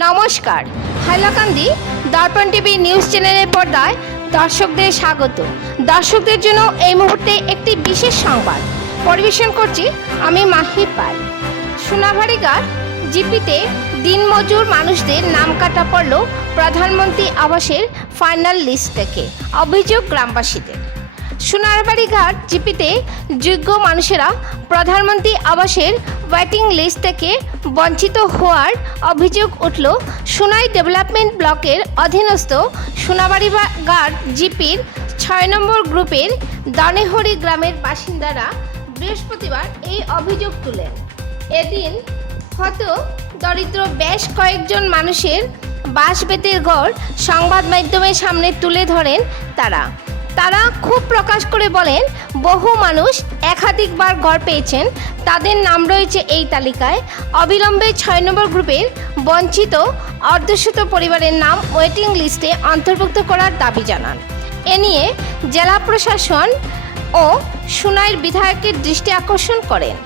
নমস্কার। হাইলাকান্দি দর্পণ TV news চ্যানেলের পর্দায় দর্শকদের স্বাগত। দর্শকদের জন্য এই মুহূর্তে একটি বিশেষ সংবাদ। পরিবেশন করছি আমি মাহি পাল। সোনাভারিঘাট জিপিতে দিনমজুর মানুষদের নাম কাটা পড়ল প্রধানমন্ত্রী আবাসের ফাইনাল লিস্ট থেকে, অভিযোগ গ্রামবাসীদের। সোনারবাড়ি ঘাট জিপিতে যোগ্য মানুষেরা প্রধানমন্ত্রী আবাসের ওয়েটিং লিস্ট থেকে বঞ্চিত হওয়ার অভিযোগ উঠল সোনাই ডেভেলপমেন্ট ব্লকের অধীনস্থ সোনাবাড়ি ঘাট জিপির ছয় নম্বর গ্রুপের দানেহরি গ্রামের বাসিন্দারা বৃহস্পতিবার এই অভিযোগ তুলেন। এদিন হয়তো দরিদ্র বেশ কয়েকজন মানুষের বাঁশ বেতের ঘর সংবাদ মাধ্যমের সামনে তুলে ধরেন তারা। তারা খুব প্রকাশ করে বলেন, বহু মানুষ একাধিকবার ঘর পেয়েছেন। তাদের নাম রয়েছে এই তালিকায়। অবিলম্বে ছয় নম্বর গ্রুপের বঞ্চিত অর্ধশত পরিবারের নাম ওয়েটিং লিস্টে অন্তর্ভুক্ত করার দাবি জানান। এ নিয়ে জেলা প্রশাসন ও সুনাইর বিধায়কের দৃষ্টি আকর্ষণ করেন।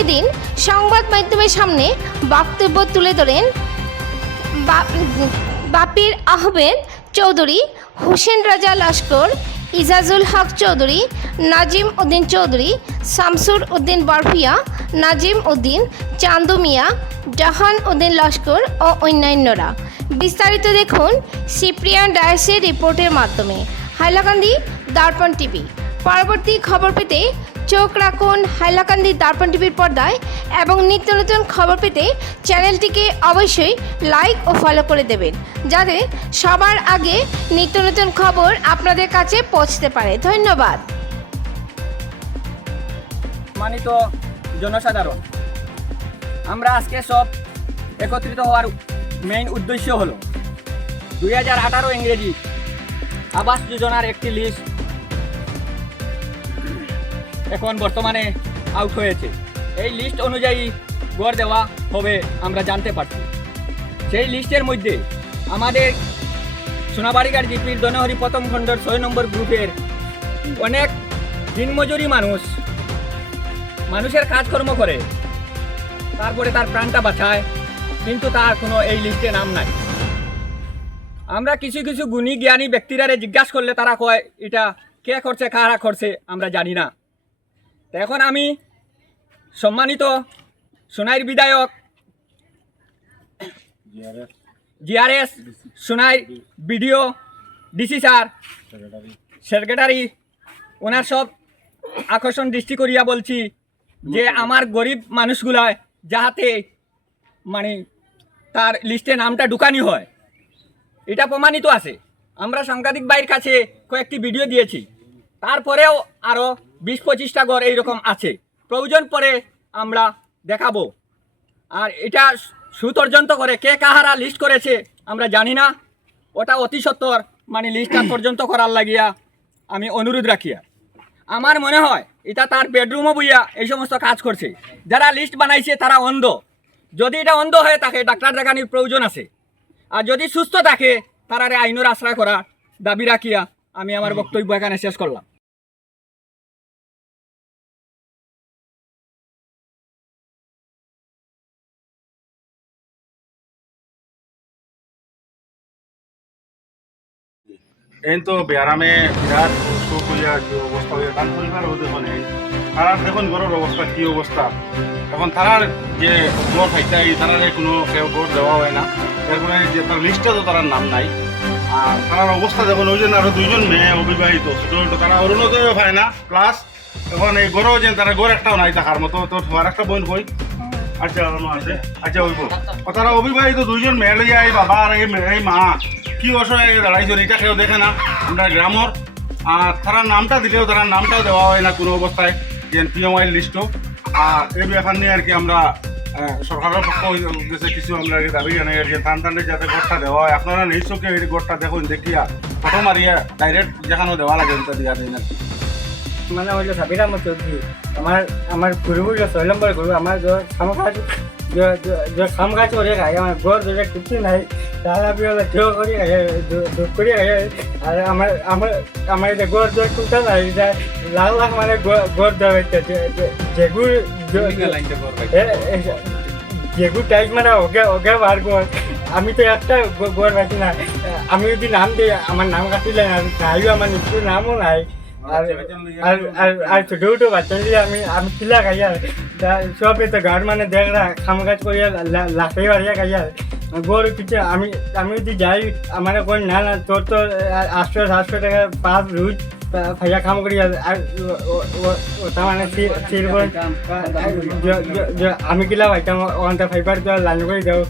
এদিন সংবাদ মাধ্যমের সামনে বক্তব্য তুলে ধরেন বাপির আহমেদ চৌধুরী, হোসেন রাজা লস্কর ইজাজুল হক চৌধুরী, নাজিম উদ্দিন চৌধুরী, শামসুর উদ্দিন বরফিয়া, নাজিম উদ্দিন, চান্দু মিয়া, জাহান উদ্দিন লস্কর ও অন্যান্যরা। বিস্তারিত দেখুন সিপ্রিয়ান ডায়েসের রিপোর্টের মাধ্যমে। হাইলাকান্দি, দর্পণ টিভি। পরবর্তী খবর পেতে চোখ রাখুন, হাইলাকান্দি দর্পণ টিভির পর্দায় এবং নিত্য নতুন খবর পেতে চ্যানেলটিকে অবশ্যই লাইক ও ফলো করে দেবেন, যাতে সবার আগে নিত্য নতুন খবর আপনাদের কাছে পৌঁছতে পারে। ধন্যবাদ। সম্মানিত জনসাধারণ, আমরা আজকে সব একত্রিত হওয়ার মেইন উদ্দেশ্য হলো, দুই হাজার আঠারো ইংরেজি আবাস যোজনার একটি লিস্ট এখন বর্তমানে আউট হয়েছে। এই লিস্ট অনুযায়ী গড় দেওয়া হবে, আমরা জানতে পারছি। সেই লিস্টের মধ্যে আমাদের সোনাবাড়িঘাট জিপির দনহরি প্রথম খণ্ডর ছয় নম্বর গ্রুপের অনেক দিনমজুরি মানুষ, মানুষের কাজকর্ম করে, তারপরে তার প্রাণটা বাঁচায়, কিন্তু তার কোনো এই লিস্টে নাম নাই। আমরা কিছু কিছু গুণী জ্ঞানী ব্যক্তিরারে জিজ্ঞাসা করলে তারা কয়, এটা কে করছে, কারা করছে, আমরা জানি না। তো এখন আমি সম্মানিত সোনাইর বিধায়ক GRS Sonai BDO DC sir, secretary, ওনার সব আকর্ষণ দৃষ্টি করিয়া বলছি যে আমার গরিব মানুষগুলায় যাহাতে মানে তার লিস্টে নামটা ঢুকানি হয়। এটা প্রমাণিত আছে। আমরা সাংবাদিক বাইর কাছে কয়েকটি ভিডিও দিয়েছি। তারপরেও আরও বিশ পঁচিশটা ঘর এইরকম আছে। প্রয়োজন পরে আমরা দেখাবো। আর এটা সুতর্যন্ত করে কে কাহারা লিস্ট করেছে আমরা জানি না। ওটা অতি সত্তর মানে লিস্টটা পর্যন্ত করার লাগিয়া আমি অনুরোধ রাখিয়া। আমার মনে হয় এটা তার বেডরুমও বইয়া এই সমস্ত কাজ করছে। যারা লিস্ট বানাইছে তারা অন্ধ। যদি এটা অন্ধ হয়ে থাকে ডাক্তার দেখানির প্রয়োজন আছে। আর যদি সুস্থ থাকে তারারে আইনের আশ্রয় করা দাবি রাখিয়া আমি আমার বক্তব্য এখানে শেষ করলাম। এই তো বেয়ারামে বিরাট শোক হইয়া যে অবস্থা হইয়া তার পরিবার হতে মানে তারার দেখুন ঘরের অবস্থা কি অবস্থা। এখন তারার যে গড় খাইতে তারারে কোনো কেউ গড় দেওয়া হয় না। এরপরে যে তার লিস্টে তো তার নাম নাই। আর তারার অবস্থা দেখুন ওই জন্য আরও দুইজন মেয়ে অবিবাহিত। ছোট ছোট তারা অরুণোদয় পায় না। প্লাস এখন এই গড়েও যে তারা গড় একটাও নাই থাকার মতো। তো আর একটা বোন কই? আচ্ছা আছে আচ্ছা ওইব ও তারা অবিবাহিত দুইজন মেয়ে লইয়া এই বাবা আর এই মা। কি অসহায় দাঁড়াইছে এটা কেউ দেখে না। আমরা গ্রামর। আর তারা নামটা দিলেও তারা নামটাও দেওয়া হয় না কোনো অবস্থায়। যে পিএমআই লিস্টও আর এই ব্যাপার নিয়ে আর কি আমরা সরকারের পক্ষ উদ্দেশ্যে কিছু আমরা দাবি জানাই আর কি। টান টানে যাতে গড়টা দেওয়া হয়, আপনারা নিশ্চয়ই এই গড়টা দেখুন দেখিয়া ফটো মারিয়া ডাইরেক্ট যেখানেও দেওয়া লাগে ওটা দিয়া দেয় না মানে হইল সাবিরা আমার চৌধুরী, আমার আমার হইল ছয় নম্বর আমার যে কাম কাজ যে- যে- যে কাম কাজ করে খাই আমার ঘর ধরে কিছু নাই। তারা হলো জো করি খাই দুঃখ করি খাই আর আমার আমার আমার এটা ঘর ধরে টুটা নাই এটা লাখ লাখ মানে ধরে যেগুলো যেগুলো টাইপ মানে ওকে ওকে বার কর আমি তো একটা গ- গড় পাইছি না। আমি যদি নাম দিই আমার নাম কাটিলে না নাইও আমার নিজের নামও নাই। আর আর আর আর ছোট ছোট বাচ্চা দিয়ে আমি আমি কিলা খাইয়া সবে তো গাড় মানে দেখ খাম কাজ করিয়া লাফে বাড়িয়া খাইয়া গড় কিছু আমি আমি যদি যাই আমার কোন না না তোর তো আটশো সাতশো টাকা পাঁচ রুজ ভাইয়া কাম করি আর ওটা মানে সির আমি কিলা ভাইটা ওখানটা ফাইবার লাইন করে দাও।